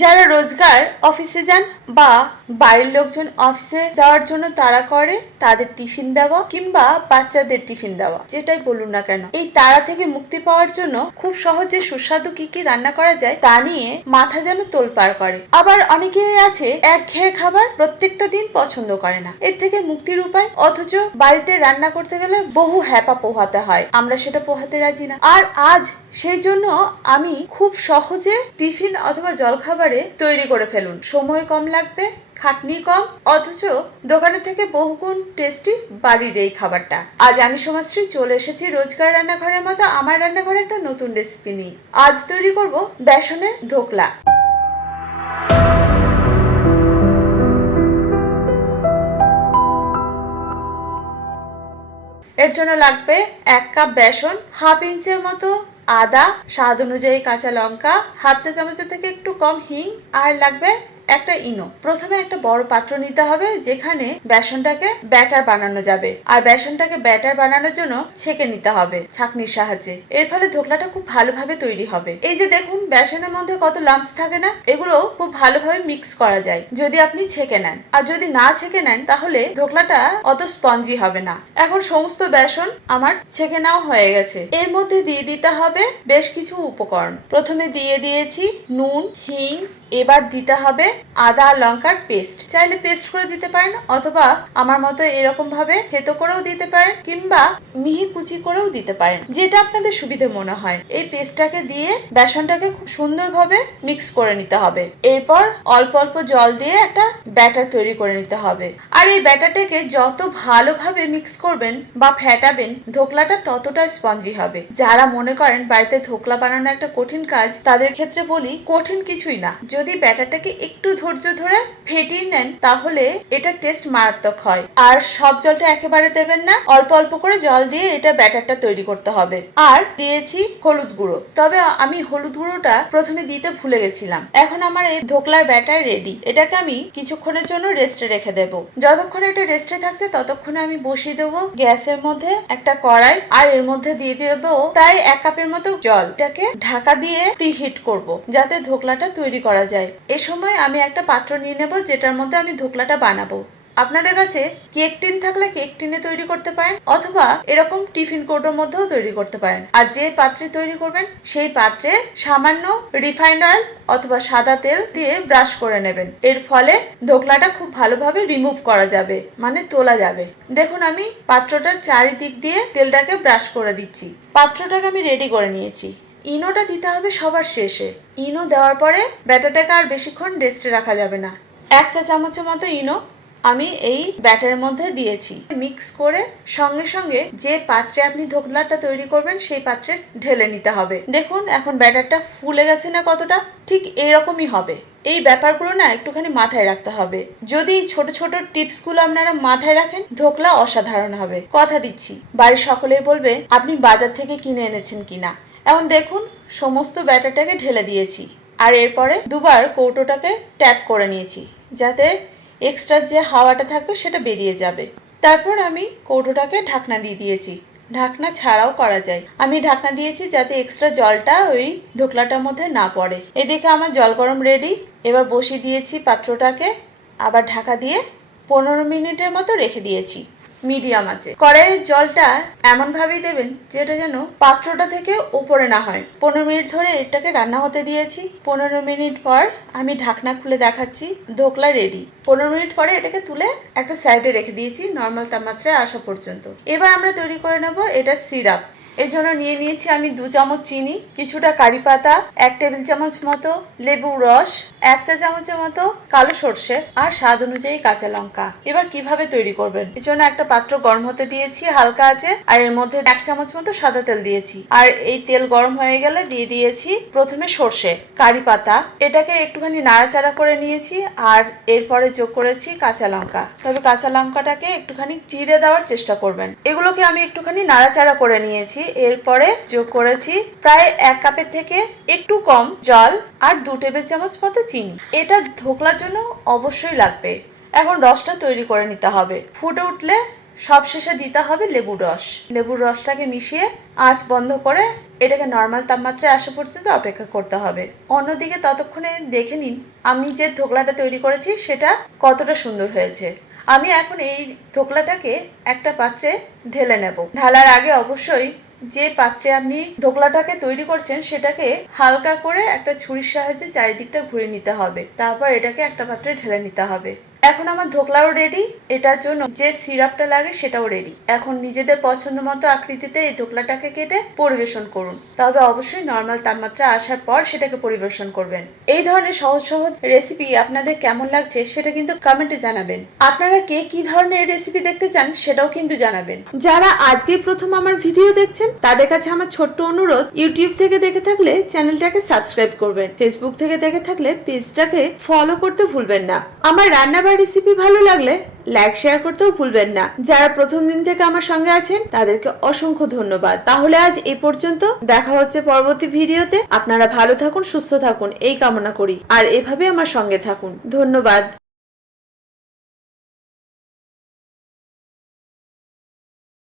যারা রোজগার অফিসে যান বা বাড়ির লোকজন অফিসে যাওয়ার জন্য তাড়া করে, তাদের টিফিন দেওয়া কিংবা বাচ্চাদের টিফিন দেওয়া, যেটাই বলুন না কেন। এই তাড়া থেকে মুক্তি পাওয়ার জন্য খুব সহজে সুস্বাদু কি কি রান্না করা যায় তা নিয়ে মাথা যেন তোলপাড় করে। আবার অনেকেই আছে, একঘেয়ে খাবার প্রত্যেকটা দিন পছন্দ করে না। এর থেকে মুক্তির উপায়, অথচ বাড়িতে রান্না করতে গেলে বহু হ্যাপা পোহাতে হয়। আমরা সেটা পোহাতে রাজি না। আর আজ সেই জন্য আমি খুব সহজে টিফিন অথবা জলখাবারে তৈরি করে ফেলুন। সময় কম লাগবে, খাটনি কম, অথচ দোকানে থেকে বহুগুণ টেস্টি বাড়ির এই খাবারটা। আজ আমি সমাজশ্রী চলে এসেছি রোজকার রান্নাঘরের মতো আমার রান্নাঘরে একটা নতুন রেসিপি নিয়ে। আজ তৈরি করব বেসনের ধোকলা। এর জন্য লাগবে এক কাপ বেসন, হাফ ইঞ্চের মতো আদা স্বাদ অনুযায়ী কাঁচা লঙ্কা হাফ চা চামচের থেকে একটু কম হিং আর লাগবে একটা ইনো। প্রথমে একটা বড় পাত্র নিতে হবে যেখানে বেসনটাকে ব্যাটার বানানো যাবে। আর বেসনটাকে ব্যাটার বানানোর জন্য ছেঁকে নিতে হবে ছাঁকনির সাহায্যে। এর ফলে ধোকলাটা খুব ভালোভাবে তৈরি হবে। এই যে দেখুন, বেসনের মধ্যে কত লাম্পস থাকে না? এগুলো খুব ভালোভাবে মিক্স করা যায়, যদি আপনি ছেঁকে নেন। আর যদি না ছেঁকে নেন, তাহলে ধোকলাটা অত স্পঞ্জি হবে না। এখন সমস্ত বেসন আমার ছেঁকে নেওয়া হয়ে গেছে। এর মধ্যে দিয়ে দিতে হবে বেশ কিছু উপকরণ। প্রথমে দিয়ে দিয়েছি নুন, হিং এবার দিতে হবে আদা, লঙ্কার পেস্ট। চাইলে পেস্ট করে দিতে পারেন, অথবা আমার মতো এরকম ভাবে থেতো করেও দিতে পারেন, কিংবা মিহি কুচি করেও দিতে পারেন, যেটা আপনাদের সুবিধে মনে হয়। এই পেস্টটাকে দিয়ে বেসনটাকে খুব সুন্দরভাবে মিক্স করে নিতে হবে। এরপর অল্প অল্প জল দিয়ে একটা ব্যাটার তৈরি করে নিতে হবে। আর এই ব্যাটারটাকে যত ভালোভাবে মিক্স করবেন বা ফেটাবেন, ধোকলাটা ততটা স্পঞ্জি হবে। যারা মনে করেন বাড়িতে ধোকলা বানানো একটা কঠিন কাজ, তাদের ক্ষেত্রে বলি কঠিন কিছুই না। ব্যাটারটাকে একটু ধৈর্য ধরে ফেটিয়ে নেন, তাহলে এটা টেস্ট মারাত্মক হয়। আর সব জলটা একেবারে দেবেন না, অল্প অল্প করে জল দিয়ে এটা ব্যাটারটা তৈরি করতে হবে। আর দিয়েছি হলুদ গুঁড়ো। তবে আমি হলুদ গুঁড়োটা প্রথমে দিতে ভুলে গেছিলাম। এখন আমার এই ধোকলার ব্যাটার রেডি এটাকে আমি কিছুক্ষণের জন্য রেস্টে রেখে দেবো। যতক্ষণ এটা রেস্টে থাকছে, ততক্ষণে আমি বসিয়ে দেবো গ্যাসের মধ্যে একটা কড়াই। আর এর মধ্যে দিয়ে দেবো প্রায় এক কাপের মতো জল। এটাকে ঢাকা দিয়ে প্রিহিট করব, যাতে ধোকলাটা তৈরি করা যায়। এ সময় আমি একটা পাত্র নিয়ে নেব, যেটার মধ্যে আমি ধোকলাটা বানাবো। আপনাদের কাছে কেক টিন থাকলে কেক টিনে তৈরি করতে পারেন, অথবা এরকম টিফিন কোটোর মধ্যেও তৈরি করতে পারেন। আর যে পাত্রে তৈরি করবেন, সেই পাত্রে সামান্য রিফাইন্ড অয়েল অথবা সাদা তেল দিয়ে ব্রাশ করে নেবেন। এর ফলে ধোকলাটা খুব ভালোভাবে রিমুভ করা যাবে মানে তোলা যাবে। দেখুন, আমি পাত্রটার চারিদিক দিয়ে তেলটাকে ব্রাশ করে দিচ্ছি। পাত্রটাকে আমি রেডি করে নিয়েছি। ইনোটা দিতে হবে সবার শেষে। ইনো দেওয়ার পরে ব্যাটারটাকে আর বেশিক্ষণ রেস্টে রাখা যাবে না। এক চা চামচের মতো ইনো আমি এই ব্যাটারের মধ্যে দিয়েছি। মিক্স করে সঙ্গে সঙ্গে যে পাত্রে আপনি ধোকলাটা তৈরি করবেন, সেই পাত্রে ঢেলে নিতে হবে। দেখুন এখন ব্যাটারটা ফুলে গেছে না কতটা? ঠিক এরকমই হবে। এই ব্যাপারগুলো না একটুখানি মাথায় রাখতে হবে। যদি ছোট ছোট টিপসগুলো আপনারা মাথায় রাখেন ধোকলা অসাধারণ হবে। কথা দিচ্ছি। বাড়ির সকলেই বলবে, আপনি বাজার থেকে কিনে এনেছেন কিনা? এখন দেখুন, সমস্ত ব্যাটারটাকে ঢেলে দিয়েছি। আর এরপরে দুবার কৌটোটাকে ট্যাপ করে নিয়েছি, যাতে এক্সট্রা যে হাওয়াটা থাকবে সেটা বেরিয়ে যাবে। তারপর আমি কৌটোটাকে ঢাকনা দিয়ে দিয়েছি। ঢাকনা ছাড়াও করা যায়। আমি ঢাকনা দিয়েছি যাতে এক্সট্রা জলটা ওই ধোকলাটার মধ্যে না পড়ে। এদিকে আমার জল গরম রেডি এবার বসিয়ে দিয়েছি পাত্রটাকে। আবার ঢাকা দিয়ে পনেরো মিনিটের মতো রেখে দিয়েছি। মিডিয়াম আছে। কড়াইয়ের জলটা এমন ভাবেই দেবেন যেটা যেন পাত্রটা থেকে উপরে না হয়। পনেরো মিনিট ধরে এটাকে রান্না হতে দিয়েছি। পনেরো মিনিট পর আমি ঢাকনা খুলে দেখাচ্ছি ধোকলা রেডি পনেরো মিনিট পরে এটাকে তুলে একটা সাইডে রেখে দিয়েছি নর্মাল তাপমাত্রায় আসা পর্যন্ত। এবার আমরা তৈরি করে নেব এটা সিরাপ এর জন্য নিয়ে নিয়েছি আমি দু চামচ চিনি, কিছুটা কারি পাতা, এক টেবিল চামচ মতো লেবুর রস, এক চা চামচের মতো কালো সর্ষে আর স্বাদ অনুযায়ী কাঁচা লঙ্কা। এবার কীভাবে তৈরি করবেন? এর জন্য একটা পাত্র গরম হতে দিয়েছি, হালকা আছে, আর এর মধ্যে এক চামচ মতো সাদা তেল দিয়েছি। আর এই তেল গরম হয়ে গেলে দিয়ে দিয়েছি প্রথমে সর্ষে, কারি পাতা। এটাকে একটুখানি নাড়াচাড়া করে নিয়েছি, আর এরপরে যোগ করেছি কাঁচা লঙ্কা। তবে কাঁচা লঙ্কাটাকে একটুখানি চিড়ে দেওয়ার চেষ্টা করবেন। এগুলোকে আমি একটুখানি নাড়াচাড়া করে নিয়েছি। এরপরে যোগ করেছি প্রায় এক কাপের থেকে একটু কম জল আর দু টেবিল চামচ মতো চিনি। এটা ধোকলার জন্য অবশ্যই লাগবে। এখন রসটা তৈরি করে নিতে হবে। ফুটে উঠলে সবশেষে দিতে হবে লেবুর রস। লেবুর রসটাকে মিশিয়ে আঁচ বন্ধ করে এটাকে নর্মাল তাপমাত্রায় আসা পর্যন্ত অপেক্ষা করতে হবে। অন্যদিকে ততক্ষণে দেখে নিন, আমি যে ধোকলাটা তৈরি করেছি সেটা কতটা সুন্দর হয়েছে। আমি এখন এই ধোকলাটাকে একটা পাত্রে ঢেলে নেব। ঢালার আগে অবশ্যই যে পাত্রে আপনি ধোকলাটাকে তৈরি করছেন, সেটাকে হালকা করে একটা ছুরির সাহায্যে চারিদিকটা ঘুরে নিতে হবে। তারপর এটাকে একটা পাত্রে ঢেলে নিতে হবে। এখন আমার ধোকলাও রেডি এটার জন্য যে সিরাপটা লাগে সেটাও রেডি এখন নিজেদের পছন্দ মতো আকৃতিতে এই ধোকলাটাকে কেটে পরিবেশন করুন। তবে অবশ্যই নর্মাল তাপমাত্রা আসার পর সেটাকে পরিবেশন করবেন। এই ধরনের সহজ সহজ রেসিপি আপনাদের কেমন লাগছে সেটা কিন্তু কমেন্টে জানাবেন। আপনারা কে কি ধরনের রেসিপি দেখতে চান সেটাও কিন্তু জানাবেন। যারা আজকেই প্রথম আমার ভিডিও দেখছেন, তাদের কাছে আমার ছোট্ট অনুরোধ ইউটিউব থেকে দেখে থাকলে চ্যানেলটাকে সাবস্ক্রাইব করবেন। ফেসবুক থেকে দেখে থাকলে পেজটাকে ফলো করতে ভুলবেন না। আমার রান্না বা রেসিপি ভালো লাগলে লাইক শেয়ার করতেও ভুলবেন না। যারা প্রথম দিন থেকে আমার সঙ্গে আছেন, তাদেরকে অসংখ্য ধন্যবাদ। তাহলে আজ এই পর্যন্ত। দেখা হচ্ছে পরবর্তী ভিডিওতে। আপনারা ভালো থাকুন, সুস্থ থাকুন। এই কামনা করি। আর এভাবে আমার সঙ্গে থাকুন। ধন্যবাদ।